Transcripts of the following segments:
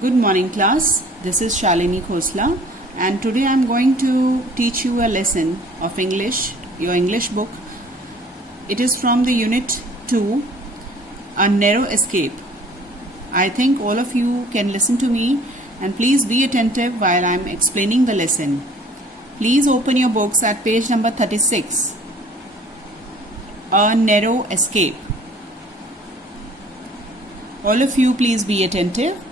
Good morning class, this is Shalini Khosla and today I am going to teach you a lesson of English, your English book. It is from the unit 2, A Narrow Escape. I think all of you can listen to me and please be attentive while I am explaining the lesson. Please open your books at page number 36. A Narrow Escape. All of you please be attentive.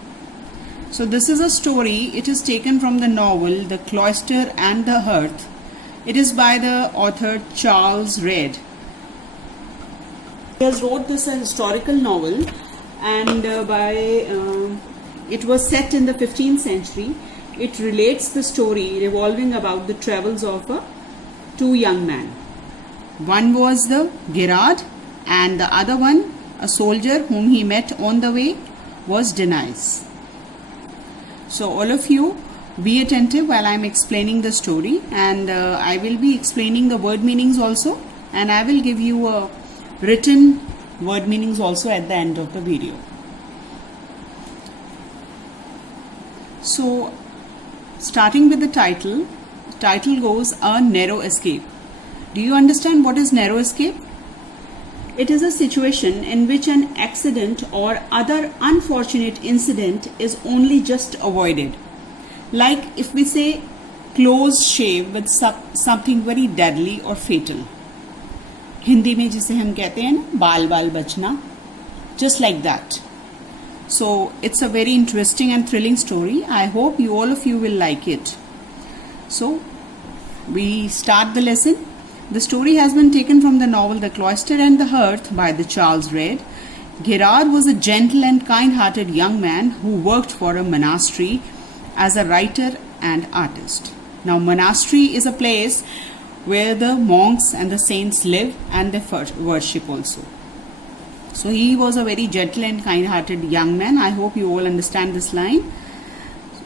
So this is a story. It is taken from the novel The Cloister and the Hearth. It is by the author Charles Reade. He has wrote this a historical novel and it was set in the 15th century. It relates the story revolving about the travels of two young men. One was the Gerard and the other one, a soldier whom he met on the way, was Denis. So all of you be attentive while I am explaining the story, and I will be explaining the word meanings also, and I will give you a written word meanings also at the end of the video. So starting with the title goes A Narrow Escape. Do you understand what is narrow escape? It is a situation in which an accident or other unfortunate incident is only just avoided. Like if we say close shave with something very deadly or fatal. Hindi में जिसे हम कहते हैं ना बाल बचना, just like that. So it's a very interesting and thrilling story. I hope all of you will like it. So we start the lesson. The story has been taken from the novel The Cloister and the Hearth by the Charles Reade. Gerard was a gentle and kind-hearted young man who worked for a monastery as a writer and artist. Now, monastery is a place where the monks and the saints live and they worship also. So he was a very gentle and kind-hearted young man. I hope you all understand this line.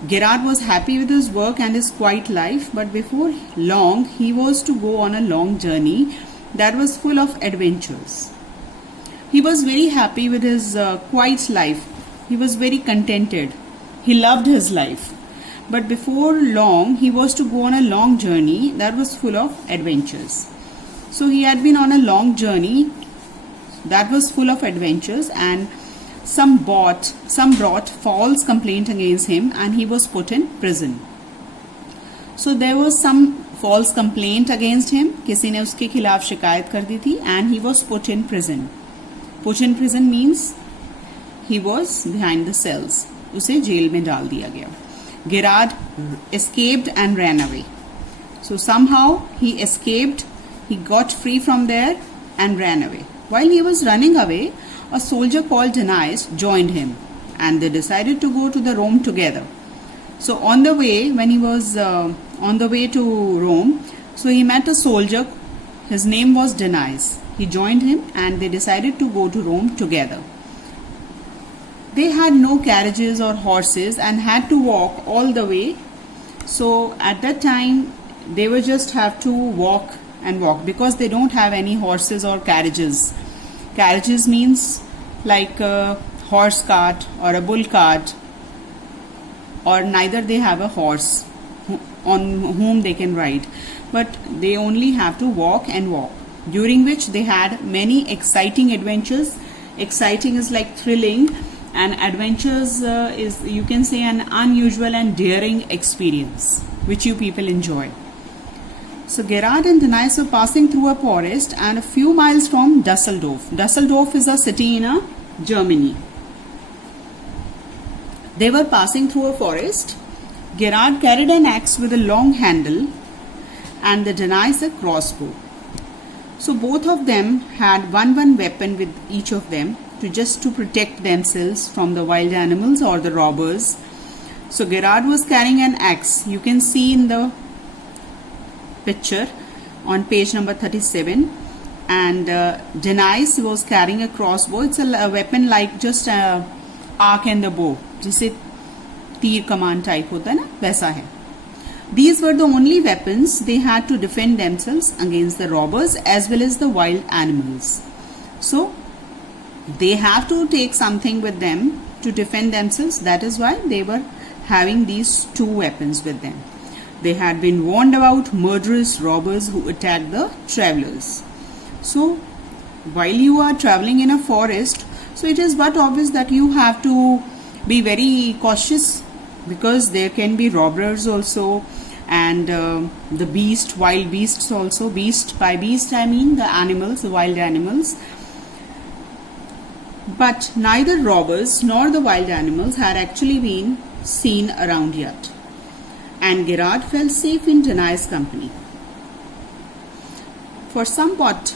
Gerard was happy with his work and his quiet life, but before long he was to go on a long journey that was full of adventures. He was very happy with his quiet life. He was very contented. He loved his life. But before long he was to go on a long journey that was full of adventures. So he had been on a long journey that was full of adventures, and some brought false complaint against him and he was put in prison. So there was some false complaint against him. किसी ने उसके खिलाफ शिकायत कर दी थी and he was put in prison. Put in prison means he was behind the cells. उसे jail में डाल दिया गया. Gerard escaped and ran away. So somehow he escaped, he got free from there and ran away. While he was running away, a soldier called Denis joined him and they decided to go to the Rome together. So on the way, when he was on the way to Rome, so he met a soldier. His name was Denis. He joined him and they decided to go to Rome together. They had no carriages or horses and had to walk all the way. So at that time, they would just have to walk and walk because they don't have any horses or carriages. Carriages means like a horse cart or a bull cart, or neither they have a horse on whom they can ride, but they only have to walk and walk, during which they had many exciting adventures. Exciting is like thrilling, and adventures is, you can say, an unusual and daring experience which you people enjoy. So Gerard and Denis were passing through a forest and a few miles from Dusseldorf. Dusseldorf is a city in Germany. They were passing through a forest. Gerard carried an axe with a long handle and the Denis a crossbow. So both of them had one weapon with each of them to protect themselves from the wild animals or the robbers. So Gerard was carrying an axe. You can see in the picture on page number 37, and Denis was carrying a crossbow. It's a weapon like just a arc and the bow, जिसे तीर कमान type होता है ना, वैसा है. These were the only weapons they had to defend themselves against the robbers as well as the wild animals. So they have to take something with them to defend themselves. That is why they were having these two weapons with them. They had been warned about murderous robbers who attacked the travelers. So while you are traveling in a forest, so it is but obvious that you have to be very cautious, because there can be robbers also, and the beast, wild beasts also. Beast, by beast I mean the animals, the wild animals. But neither robbers nor the wild animals had actually been seen around yet, and Gerard felt safe in Denai's company. For some part,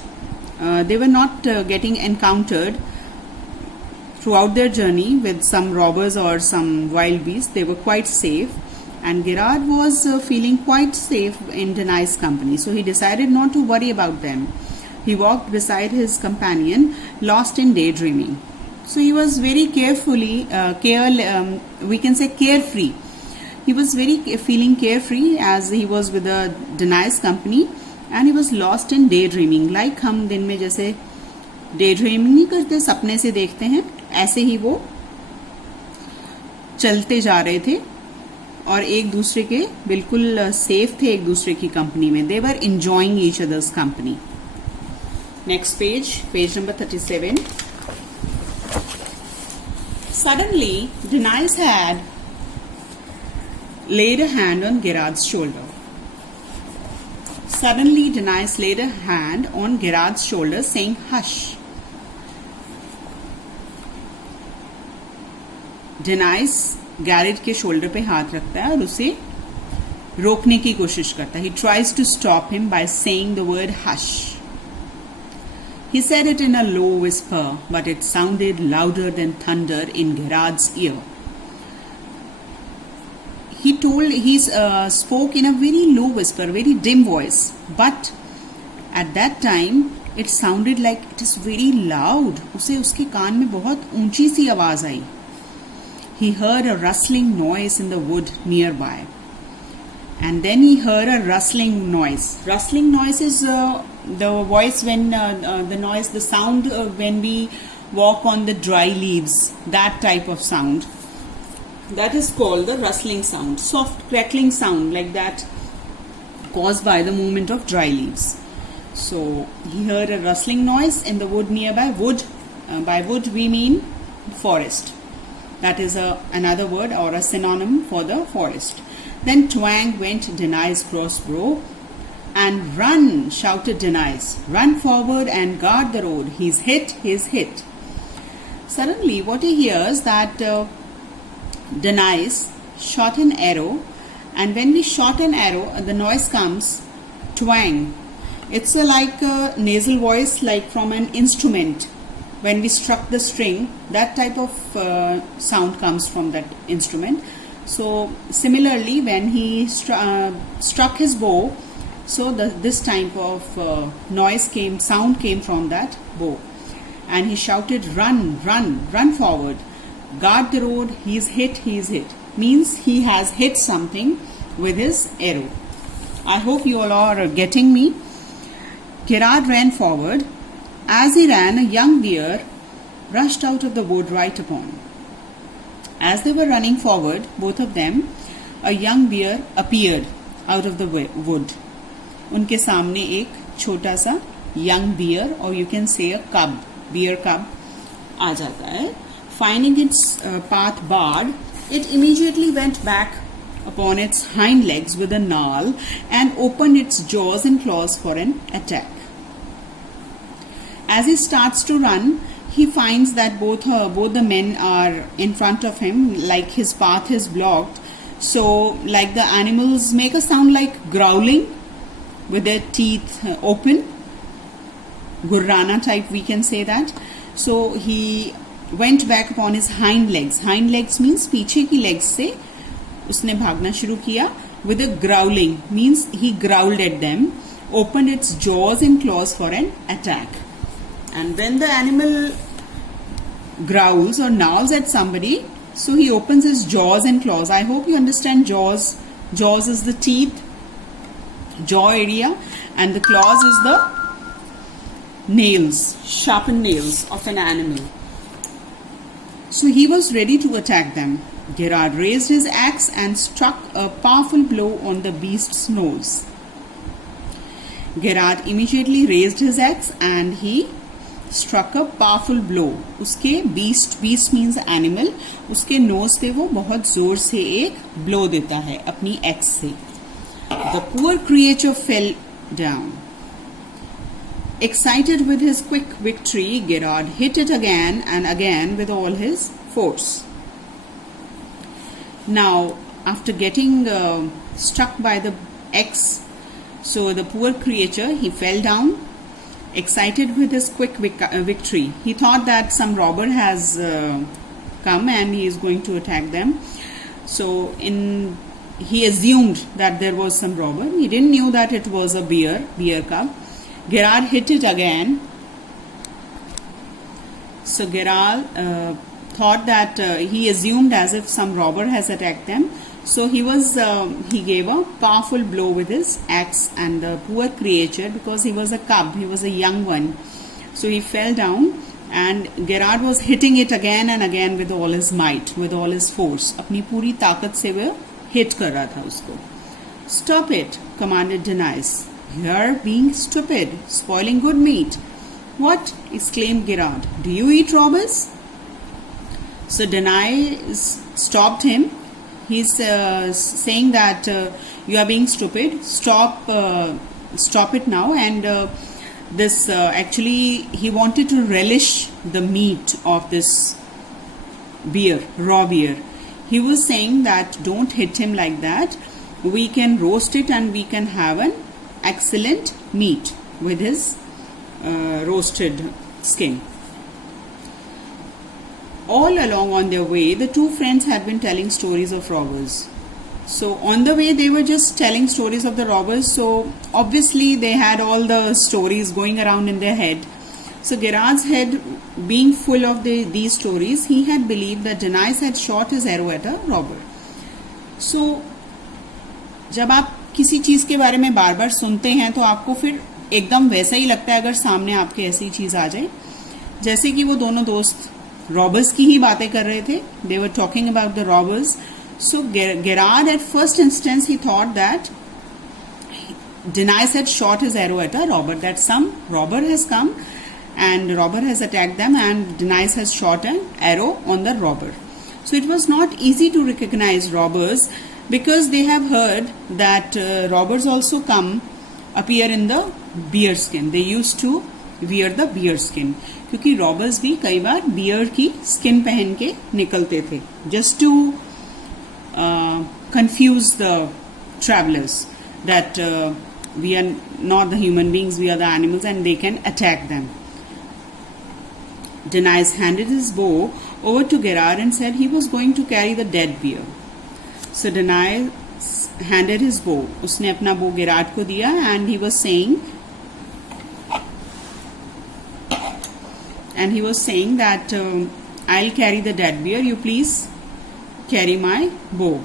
they were not getting encountered throughout their journey with some robbers or some wild beasts. They were quite safe, and Gerard was feeling quite safe in Denai's company. So he decided not to worry about them. He walked beside his companion, lost in daydreaming. So he was very carefully, we can say carefree. He was feeling carefree as he was with the Denai's company, and he was lost in daydreaming. Like हम दिन में जैसे daydreaming नहीं करते, सपने से देखते हैं, ऐसे ही वो चलते जा रहे थे और एक दूसरे के बिल्कुल सेफ थे एक दूसरे की कंपनी में. They were enjoying each other's company. Next page, page number 37. Suddenly, Denais had laid a hand on Gerard's shoulder. Suddenly, Denais laid a hand on Gerard's shoulder, saying, "Hush." Denais Gerard के shoulder पे हाथ रखता है और उसे रोकने की कोशिश करता है. He tries to stop him by saying the word "hush." He said it in a low whisper, but it sounded louder than thunder in Gerard's ear. He spoke in a very low whisper, very dim voice, but at that time it sounded like it is very loud. उसे उसके कान में बहुत ऊंची सी आवाज आई. He heard a rustling noise in the wood nearby. And then he heard a rustling noise. Rustling noise is the voice when the noise, the sound when we walk on the dry leaves. That type of sound. That is called the rustling sound. Soft crackling sound like that, caused by the movement of dry leaves. So he heard a rustling noise in the wood nearby. Wood, by wood we mean forest. That is another word or a synonym for the forest. Then twang went Denais' crossbow. "And run," shouted Denais. "Run forward and guard the road. He's hit, he's hit." Suddenly what he hears that Denais shot an arrow, and when we shot an arrow, the noise comes twang. It's like a nasal voice, like from an instrument. When we struck the string, that type of sound comes from that instrument. So similarly, when he struck his bow, so this type of sound came from that bow, and he shouted, "Run, run, run forward, guard the road. He's hit, he's hit." Means he has hit something with his arrow. I hope you all are getting me. Gerard ran forward. As he ran, a young deer rushed out of the wood right upon him. As they were running forward, both of them, a young deer appeared out of the wood. उनके सामने एक छोटा सा young deer, or you can say a cub, bear cub, आ जाता है. Finding its path barred, it immediately went back upon its hind legs with a gnarl and opened its jaws and claws for an attack. As he starts to run, he finds that both the men are in front of him, like his path is blocked. So like the animals make a sound like growling with their teeth open. Gurrana type, we can say that. So he went back upon his hind legs. Hind legs means पीछे की legs से उसने भागना शुरू किया. With a growling means he growled at them, opened its jaws and claws for an attack. And when the animal growls or gnaws at somebody, so he opens his jaws and claws. I hope you understand jaws. Jaws is the teeth, jaw area, and the claws is the nails, sharpened nails of an animal. So he was ready to attack them. Gerard raised his axe and struck a powerful blow on the beast's nose. Gerard immediately raised his axe and he struck a powerful blow. उसके beast means animal, उसके nose पे वो बहुत जोर से एक blow देता है अपनी axe से. The poor creature fell down. Excited with his quick victory, Gerard hit it again and again with all his force. Now, after getting struck by the axe, so the poor creature, he fell down, excited with his quick victory. He thought that some robber has come and he is going to attack them. So he assumed that there was some robber. He didn't know that it was a bear cub. Gerard hit it again. So Gerard thought that he assumed as if some robber has attacked them. So he gave a powerful blow with his axe, and the poor creature, because he was a cub, he was a young one, so he fell down, and Gerard was hitting it again and again with all his might, with all his force. अपनी पूरी ताकत से वो hit कर रहा था उसको. Stop it, commanded Denise. You're being stupid, spoiling good meat. What? Exclaimed Gerard. Do you eat robbers? So Denise stopped him. He's saying that you are being stupid. Stop it now. And this actually, he wanted to relish the meat of this raw bear. He was saying that don't hit him like that. We can roast it and we can have an excellent meat with his roasted skin. All along on their way, the two friends had been telling stories of robbers. So on the way, they were just telling stories of the robbers. So obviously, they had all the stories going around in their head. So Gerard's head being full of these stories, he had believed that Denise had shot his arrow at a robber. So जब आप किसी चीज के बारे में बार बार सुनते हैं तो आपको फिर एकदम वैसा ही लगता है अगर सामने आपके ऐसी चीज आ जाए. जैसे कि वो दोनों दोस्त रॉबर्स की ही बातें कर रहे थे. They were talking about the robbers. So Gerard at first instance he thought that Denise had shot his arrow at a robber, that some robber has come and robber has attacked them and Denise has shot an arrow on the robber. So it was not easy to recognize robbers because they have heard that robbers also appear in the bear skin. They used to wear the bear skin. क्योंकि robbers भी कई बार beer की skin पहन के निकलते थे just to confuse the travelers that we are not the human beings, we are the animals and they can attack them. Denise handed his bow over to Gerard and said he was going to carry the dead bear. So Denise handed his bow. उसने अपना bow Gerard को दिया and he was saying that I'll carry the dead bear, you please carry my bow.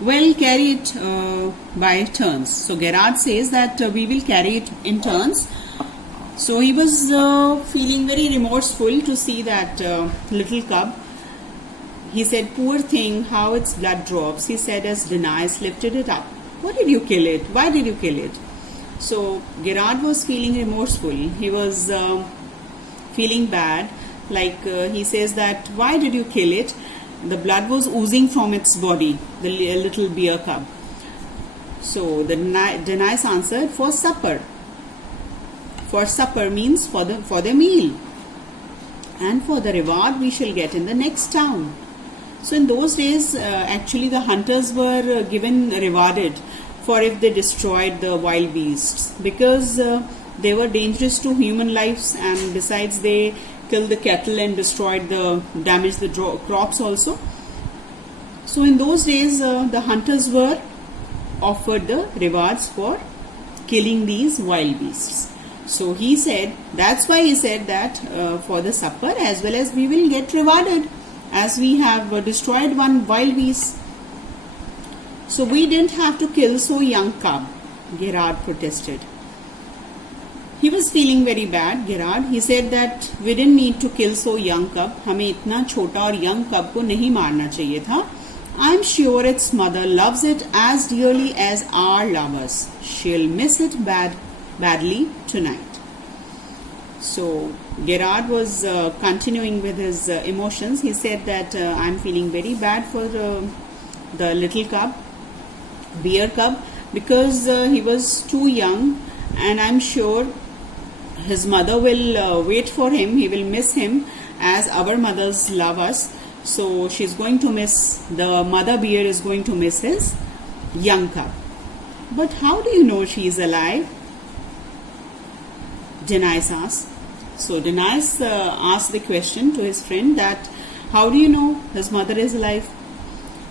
Well, carry it by turns. So Gerard says that we will carry it in turns. So he was feeling very remorseful to see that little cub. He said, poor thing, how its blood drops. He said as Denise lifted it up. Why did you kill it? Why did you kill it? So Gerard was feeling remorseful. He was feeling bad. Like he says that, why did you kill it? The blood was oozing from its body, the little bear cub. So the Denise answered, for supper. For supper means for the meal. And for the reward we shall get in the next town. So in those days, actually the hunters were rewarded for if they destroyed the wild beasts. Because they were dangerous to human lives, and besides they killed the cattle and damaged the crops also. So in those days, the hunters were offered the rewards for killing these wild beasts. So he said, that's why he said that for the supper as well as we will get rewarded as we have destroyed one wild beast. So we didn't have to kill so young cub, Gerard protested. He was feeling very bad, Gerard. He said that we didn't need to kill so young cub. हमें इतना छोटा और young cub को नहीं मारना चाहिए था. I'm sure its mother loves it as dearly as our lovers. She'll miss it badly tonight. So Gerard was continuing with his emotions. He said that I'm feeling very bad for the little cub, bear cub, because he was too young, and I'm sure his mother will wait for him. He will miss him as our mothers love us. So she's going to miss, the mother bear is going to miss his young cub. But how do you know she is alive? Denise asked. So Denise asked the question to his friend that how do you know his mother is alive?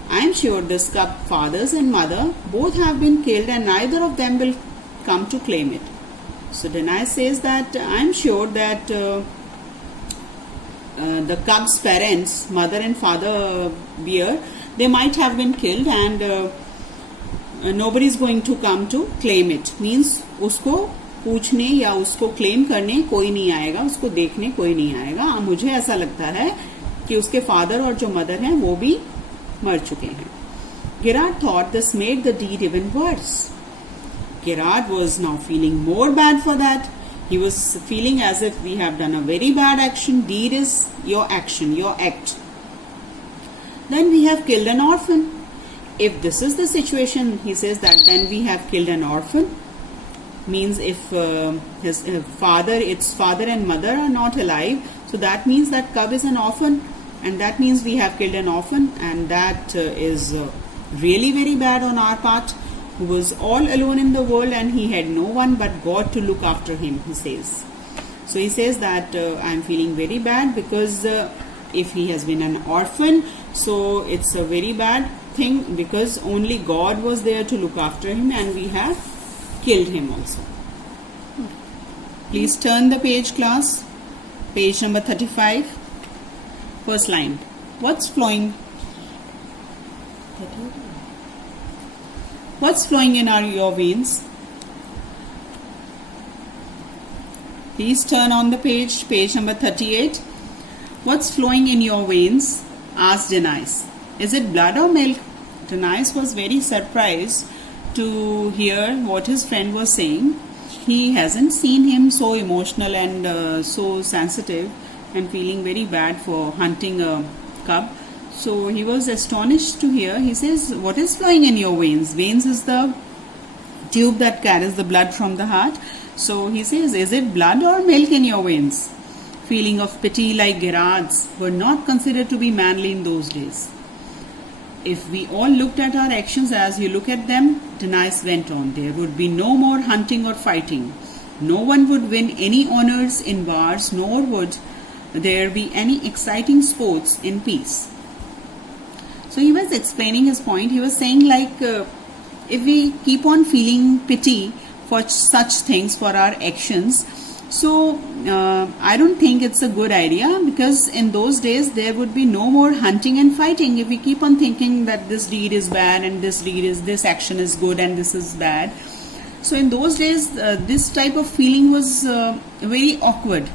I am sure this cub fathers and mother both have been killed and neither of them will come to claim it. So Denise says that I am sure that the cub's parents, mother and father bear, they might have been killed and nobody is going to come to claim it. Means उसको पूछने या उसको claim करने कोई नहीं आएगा, उसको देखने कोई नहीं आएगा. मुझे ऐसा लगता है कि उसके फादर और जो मदर हैं वो भी मर चुके हैं. Gerard thought this made the deed even worse. Gerard was now feeling more bad for that. He was feeling as if we have done a very bad action. Deed is your action, your act. Then we have killed an orphan. If this is the situation, he says that then we have killed an orphan. Means if his its father and mother are not alive, so that means that cub is an orphan, and that means we have killed an orphan, and that is really very bad on our part, who was all alone in the world and he had no one but God to look after him, he says. So he says that I am feeling very bad because if he has been an orphan, so it's a very bad thing because only God was there to look after him and we have killed him also. Please turn the page, class. Page number 35. First line. What's flowing? What's flowing in your veins? Please turn on the page, page number 38. What's flowing in your veins? Asked Denise. Is it blood or milk? Denise was very surprised to hear what his friend was saying. He hasn't seen him so emotional and so sensitive and feeling very bad for hunting a cub. So he was astonished to hear. He says, what is flowing in your veins? Veins is the tube that carries the blood from the heart. So he says, is it blood or milk in your veins? Feeling of pity like Gerard's were not considered to be manly in those days. If we all looked at our actions as you look at them, Denise went on, there would be no more hunting or fighting. No one would win any honors in wars, nor would there be any exciting sports in peace. So he was explaining his point. He was saying like if we keep on feeling pity for such things, for our actions, so I don't think it's a good idea because in those days there would be no more hunting and fighting. If we keep on thinking that this deed is bad and this action is good and this is bad. So in those days this type of feeling was very awkward.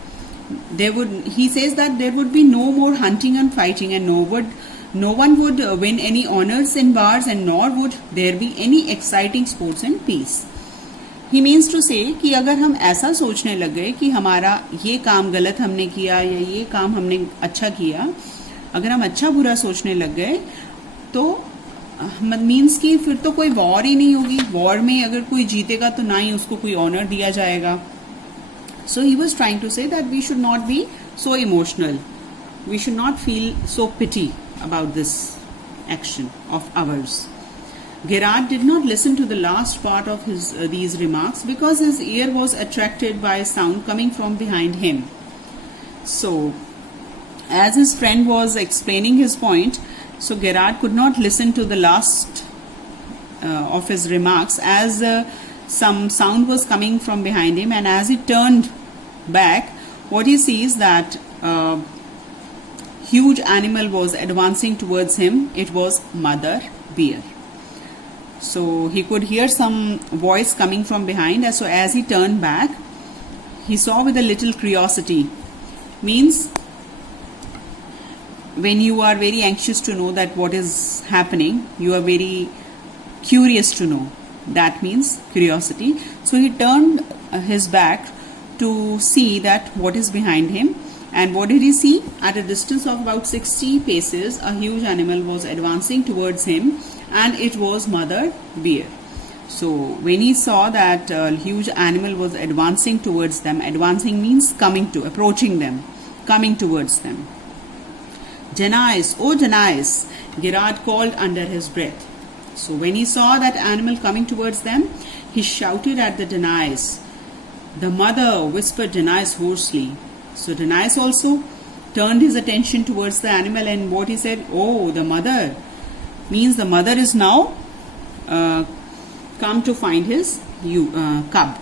He says that there would be no more hunting and fighting and no one would win any honors in wars and nor would there be any exciting sports and peace. He means to say कि अगर हम ऐसा सोचने लग गए कि हमारा ये काम गलत हमने किया या ये काम हमने अच्छा किया, अगर हम अच्छा बुरा सोचने लग गए तो मीन्स कि फिर तो कोई वॉर ही नहीं होगी. वॉर में अगर कोई जीतेगा तो ना ही उसको कोई ऑनर दिया जाएगा. So he was trying to say that we should not be so emotional. We should not feel so pity about this action of ours. Gerard did not listen to the last part of these remarks because his ear was attracted by a sound coming from behind him. So, as his friend was explaining his point, so Gerard could not listen to the last of his remarks as some sound was coming from behind him, and as he turned back, what he sees that huge animal was advancing towards him. It was Mother Bear. So he could hear some voice coming from behind. So as he turned back, he saw with a little curiosity. Means when you are very anxious to know that what is happening, you are very curious to know. That means curiosity. So he turned his back to see that what is behind him. And what did he see? At a distance of about 60 paces, a huge animal was advancing towards him, and it was Mother Bear. So when he saw that a huge animal was advancing towards them, advancing means coming to, approaching them, coming towards them. Janais, oh Janais, Girard called under his breath. So when he saw that animal coming towards them, he shouted at the Danais. The mother whispered Danais hoarsely. So Danais also turned his attention towards the animal, and what he said, oh, the mother, means the mother is now come to find his cub.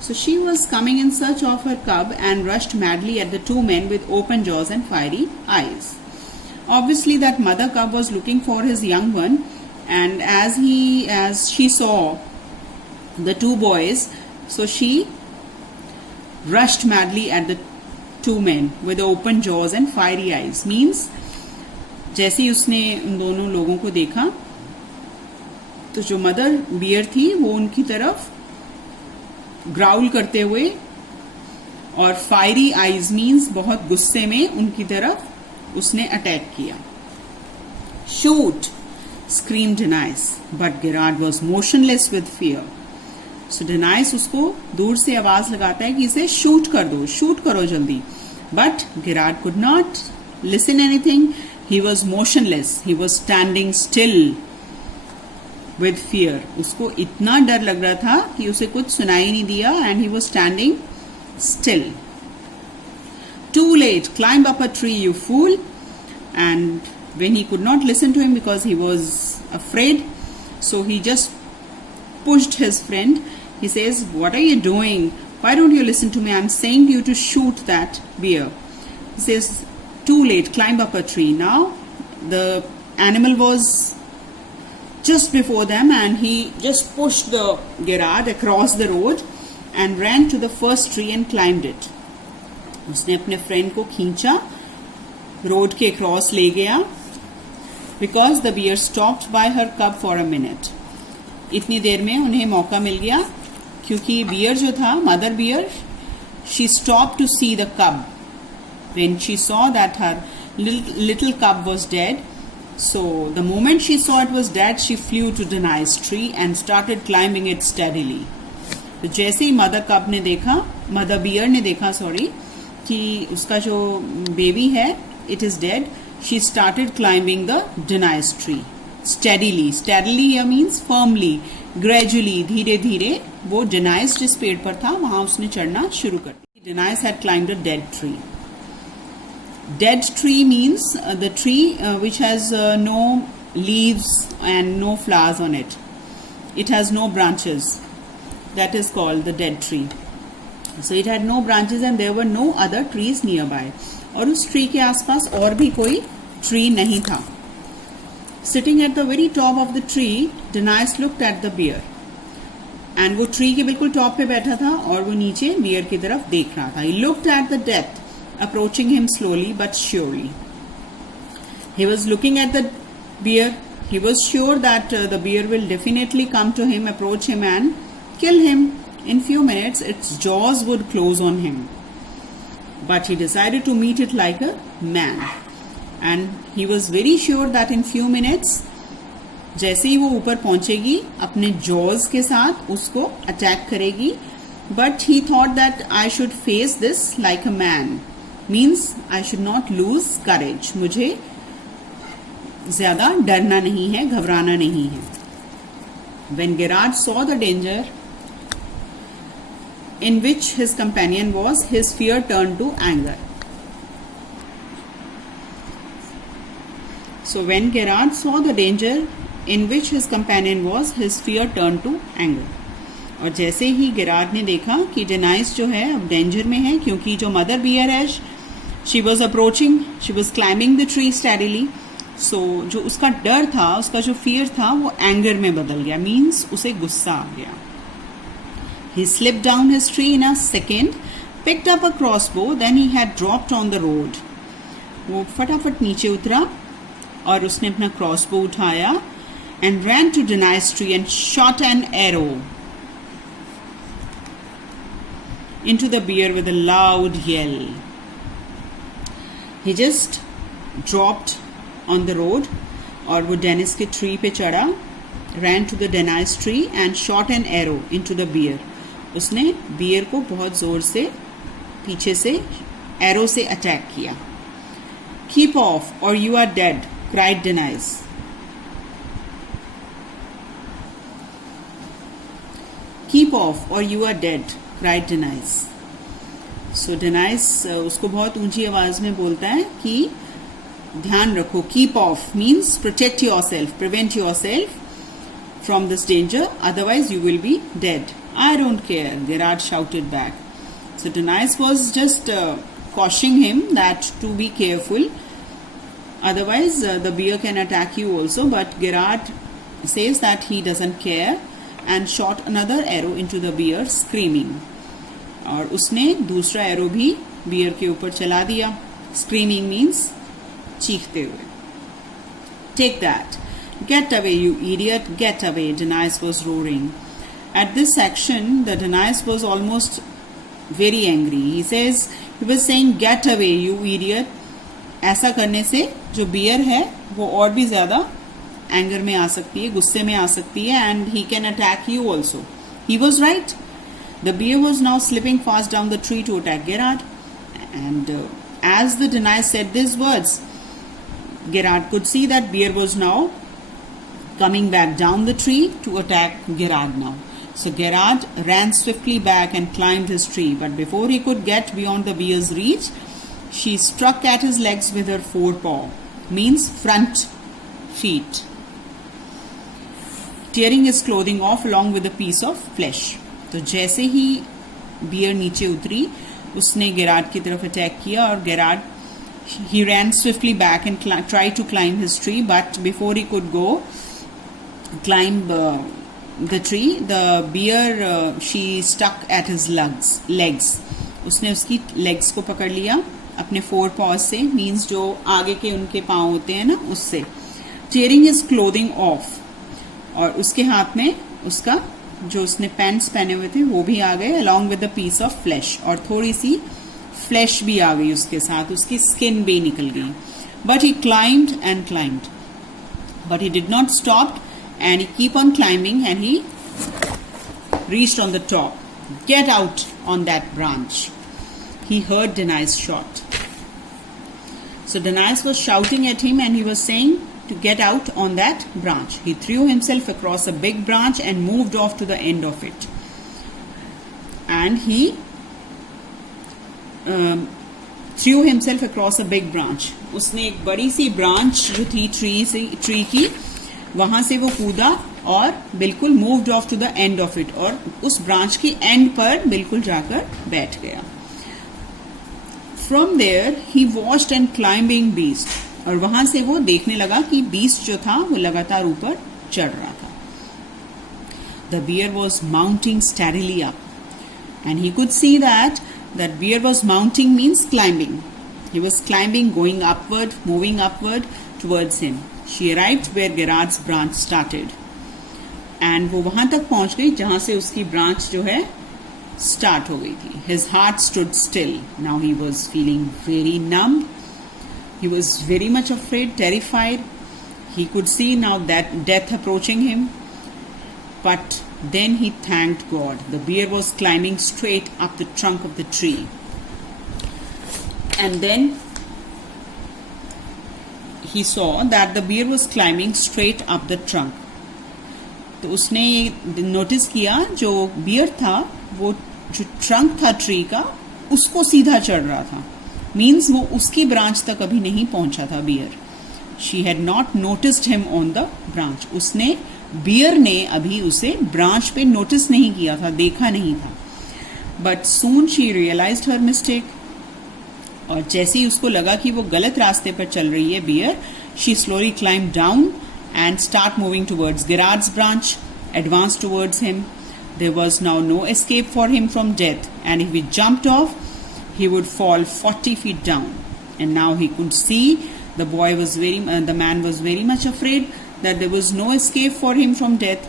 So she was coming in search of her cub and rushed madly at the two men with open jaws and fiery eyes. Obviously that mother cub was looking for his young one, and as she saw the two boys, so she rushed madly at the two men with open jaws and fiery eyes. Means जैसे ही उसने उन दोनों लोगों को देखा, तो जो mother beer थी वो उनकी तरफ ग्राउल करते हुए और फायरी आईज मीन्स बहुत गुस्से में उनकी तरफ उसने अटैक किया. Shoot scream Danais, but Girard was motionless with fear. So Danais उसको दूर से आवाज लगाता है कि इसे शूट कर दो, शूट करो जल्दी. But Girard could not listen anything. He was motionless, he was standing still with fear. उसको इतना डर लग रहा था कि उसे कुछ सुनाई नहीं दिया, and he was standing still. Too late, climb up a tree, you fool. And when he could not listen to him because he was afraid, so he just pushed his friend. He says, what are you doing? Why don't you listen to me? I'm saying to you to shoot that bear. He says, too late, climb up a tree. Now the animal was just before them, and he just pushed the Girard across the road and ran to the first tree and climbed it. उसने अपने friend को खींचा, road के cross ले गया. Because the bear stopped by her cub for a minute. इतनी देर में उन्हें मौका मिल गया क्योंकि बियर जो था, mother bear, she stop to see the cub. When she saw that her little cub was dead, so the moment she saw it was dead, she flew to Danais tree and started climbing it steadily. तो जैसे ही mother कब ने देखा, mother beer ने देखा कि उसका जो बेबी है it is dead, she started climbing the Danais tree steadily. Steadily या मीन्स फर्मली, ग्रेजुअली, धीरे धीरे वो Danais जिस पेड़ पर था वहां उसने चढ़ना शुरू कर दिया. Danais had climbed a dead tree. Dead tree means the tree which has no leaves and no flowers on it. It has no branches. That is called the dead tree. So it had no branches and there were no other trees nearby. और उस tree के आसपास और भी कोई tree नहीं था. Sitting at the very top of the tree, Danais looked at the bear. And वो ट्री के बिल्कुल टॉप पे बैठा था और वो नीचे बियर की तरफ देख रहा था. He looked at the depth, approaching him slowly but surely. He was looking at the bear. He was sure that the bear will definitely come to him, approach him and kill him. In few minutes, its jaws would close on him. But he decided to meet it like a man. And he was very sure that in few minutes, जैसे ही वो ऊपर पहुंचेगी, अपने jaws के साथ उसको attack करेगी. But he thought that I should face this like a man. Means I should not lose courage. मुझे ज्यादा डरना नहीं है, घबराना नहीं है. When Girard saw the danger in which his companion was, his fear turned to anger. So when Girard saw the danger in which his companion was, his fear turned to anger. और जैसे ही गिरार्ड ने देखा कि Danais जो है अब danger में है, क्योंकि जो मदर बियर है, she was approaching, she was climbing the tree steadily. So जो उसका डर था, उसका जो फियर था, वो एंगर में बदल गया. मीन्स उसे गुस्सा आ गया. He slipped down his tree in a second picked up a crossbow, then he had dropped on the road. वो फटाफट नीचे उतरा और उसने अपना क्रॉसबो उठाया and ran to Denai's tree and shot an arrow into the bear with a loud yell. He just dropped on the road और वो डेनिस के ट्री पे चढ़ा, ran to the Denai's tree and shot an arrow into the bear. उसने beer को बहुत जोर से पीछे से एरो से अटैक किया. Keep off or you are dead, cried Denais. Keep off or you are dead, cried Denais. So Denais उसको बहुत ऊंची आवाज में बोलता है कि ध्यान रखो. Keep off means protect yourself, prevent yourself from this danger, otherwise you will be dead. I don't care, Gerard shouted back. So Denais was just cautioning him that to be careful, otherwise the bear can attack you also. But Gerard says that he doesn't care and shot another arrow into the bear, screaming. और उसने दूसरा arrow भी beer के ऊपर चला दिया. Screaming means चीखते हुए. Take that. Get away, you idiot. Get away, Denais was roaring. At this section, the Denais was almost very angry. He was saying, get away, you idiot. ऐसा करने से जो बियर है वो और भी ज़्यादा एंगर में आ सकती है, गुस्से में आ सकती है, and he can attack you also. He was right. The bear was now slipping fast down the tree to attack Gerard. And as the Denais said these words, Gerard could see that bear was now coming back down the tree to attack Gerard now. So Gerard ran swiftly back and climbed his tree, but before he could get beyond the bear's reach, she struck at his legs with her forepaw, means front feet, tearing his clothing off along with a piece of flesh. तो जैसे ही beer नीचे उतरी, उसने Gerard की तरफ attack किया और Gerard he ran swiftly back and tried to climb his tree, but before he could go climb the tree, the bear she stuck at his legs. उसने उसकी legs को पकड़ लिया अपने फोर paws से, means जो आगे के उनके पाँव होते हैं ना, उससे. tearing his clothing off, और उसके हाथ में उसका जो उसने पैंट्स पहने हुए थे वो भी आ गए, along with a piece of flesh, और थोड़ी सी फ्लैश भी आ गई उसके साथ, उसकी स्किन भी निकल गई. But he climbed and climbed, but he did not stop, and he keep on climbing, and he reached on the top. Get out on that branch. He heard Denais shot. So Denais was shouting at him, and he was saying to get out on that branch. He threw himself across a big branch and moved off to the end of it. And he threw himself across a big branch. उसने एक बड़ी सी branch जो थी tree की, वहां से वो कूदा और बिल्कुल moved off to the end of it, और उस ब्रांच की एंड पर बिल्कुल जाकर बैठ गया. From there he watched and climbing beast, और वहां से वो देखने लगा कि बीस्ट जो था वो लगातार ऊपर चढ़ रहा था. The bear was mounting steadily up, and he could see that bear was mounting means climbing. He was climbing, going upward, moving upward towards him. She arrived where Gerard's branch started, and वो वहां तक पहुंच गई जहां से उसकी branch जो है स्टार्ट हो गई थी. His heart stood still. Now he was feeling very numb. He was very much afraid, terrified. He could see now that death approaching him. But then he thanked God. The bear was climbing straight up the trunk of the tree. And then he saw that the bear was climbing straight up the trunk. तो उसने ये notice किया जो beer था वो जो trunk था tree का उसको सीधा चढ़ रहा था. मीन्स वो उसकी ब्रांच तक अभी नहीं पहुंचा था bear. She had not noticed him on the branch. उसने बियर ने अभी उसे ब्रांच पे नोटिस नहीं किया था, देखा नहीं था. But soon she realised her mistake, और जैसे ही उसको लगा कि वो गलत रास्ते पर चल रही है bear, she slowly climb down and start moving towards Gerard's branch, advanced towards him. There was now no escape for him from death, and if he jumped off, he would fall 40 feet down. And now he could see the man was very much afraid that there was no escape for him from death.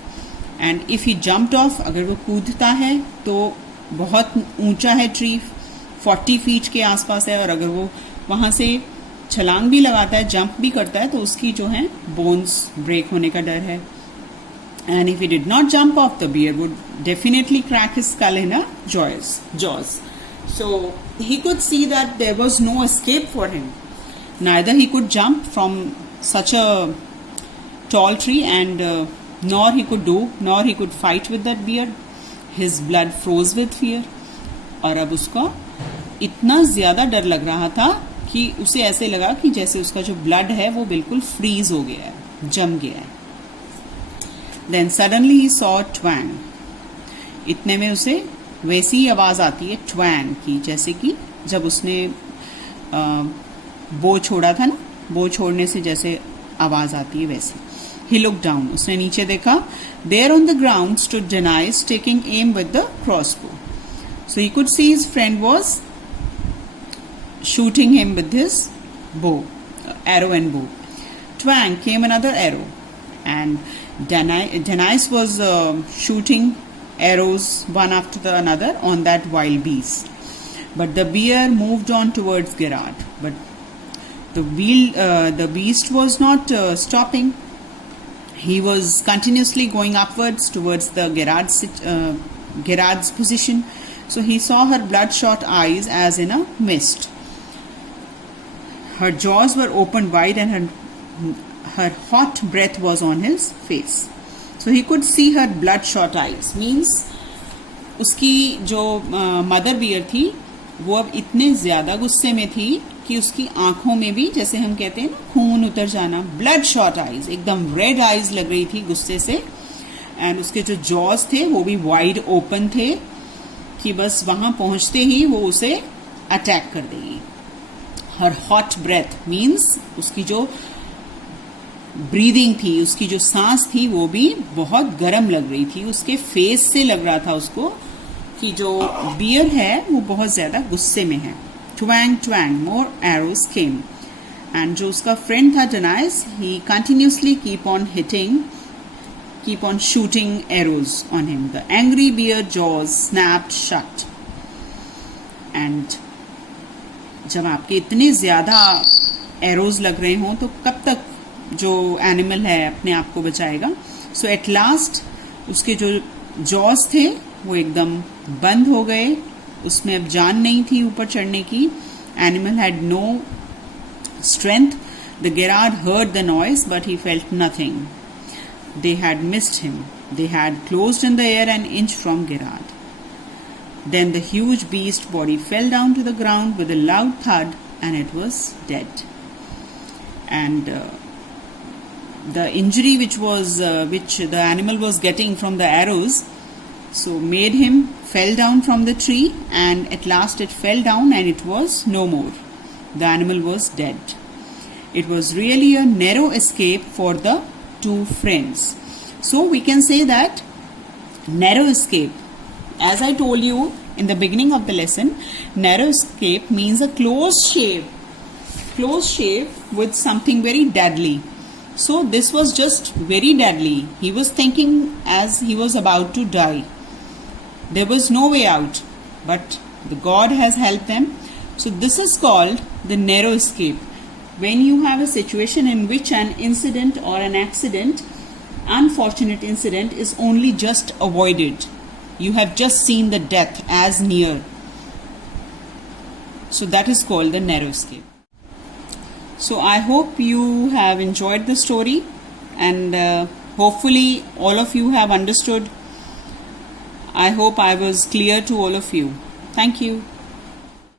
And if he jumped off, अगर वो कूदता है तो बहुत ऊंचा है tree, 40 feet के आसपास है, और अगर वो वहाँ से छलांग भी लगाता है, जंप भी करता है, तो उसकी जो है बोन्स ब्रेक होने का डर है. And if he did not jump off, the bear would definitely crack his skull in a jaws. So he could see that there was no escape for him. Neither he could jump from such a tall tree, and nor he could fight with that bear. His blood froze with fear. और अब उसको इतना ज़्यादा डर लग रहा था कि उसे ऐसे लगा कि जैसे उसका जो ब्लड है वो बिल्कुल फ्रीज हो गया है, जम गया है. Then suddenly he saw twang. इतने में उसे वैसी ही आवाज़ आती है twang की, जैसे कि जब उसने बो छोड़ा था ना, बो छोड़ने से जैसे आवाज़ आती है वैसे. He looked down. उसने नीचे देखा. There on the ground stood Denais taking aim with the crossbow. So he could see his friend was shooting him with his bow, arrow and bow. Twang came another arrow, and Denais was shooting arrows one after another on that wild beast. But the bear moved on towards Gerard. But the beast was not stopping. He was continuously going upwards towards the Gerard's position. So he saw her bloodshot eyes as in a mist. Her jaws were opened wide, and her hot breath was on his face. So he could see her bloodshot eyes. Means उसकी जो mother beer थी वो अब इतने ज़्यादा गुस्से में थी कि उसकी आंखों में भी, जैसे हम कहते हैं ना, खून उतर जाना, ब्लड शॉट आइज, एकदम रेड आइज लग रही थी गुस्से से. एंड उसके जो जॉज थे वो भी वाइड ओपन थे कि बस वहाँ पहुँचते ही वो उसे अटैक कर देगी. हर हॉट ब्रेथ मीन्स उसकी जो ब्रीदिंग थी, उसकी जो सांस थी वो भी बहुत गर्म लग रही थी. उसके फेस से लग रहा था उसको कि जो बियर है वो बहुत ज़्यादा गुस्से में है. Twang, twang, more arrows came. And जो उसका friend था Denais, he continuously keep on shooting arrows on him. The angry bear jaws snapped shut. And जब आपके इतने ज़्यादा arrows लग रहे हों तो कब तक जो एनिमल है अपने आप को बचाएगा. सो एट लास्ट उसके जो जॉस थे वो एकदम बंद हो गए, उसमें अब जान नहीं थी ऊपर चढ़ने की. Animal had no strength. The Gerard heard the noise but he felt nothing. They had missed him. They had closed in the air an inch from Gerard. Then the huge beast body fell down to the ground with a loud thud, and it was dead. And the injury which the animal was getting from the arrows, so made him fell down from the tree, and at last it fell down and it was no more. The animal was dead. It was really a narrow escape for the two friends. So we can say that narrow escape, as I told you in the beginning of the lesson, narrow escape means a close shave with something very deadly. So this was just very deadly. He was thinking as he was about to die. There was no way out, but the God has helped them. So this is called the narrow escape. When you have a situation in which an incident or an accident, unfortunate incident, is only just avoided. You have just seen the death as near. So that is called the narrow escape. So I hope you have enjoyed the story, and hopefully all of you have understood. I hope I was clear to all of you. Thank you.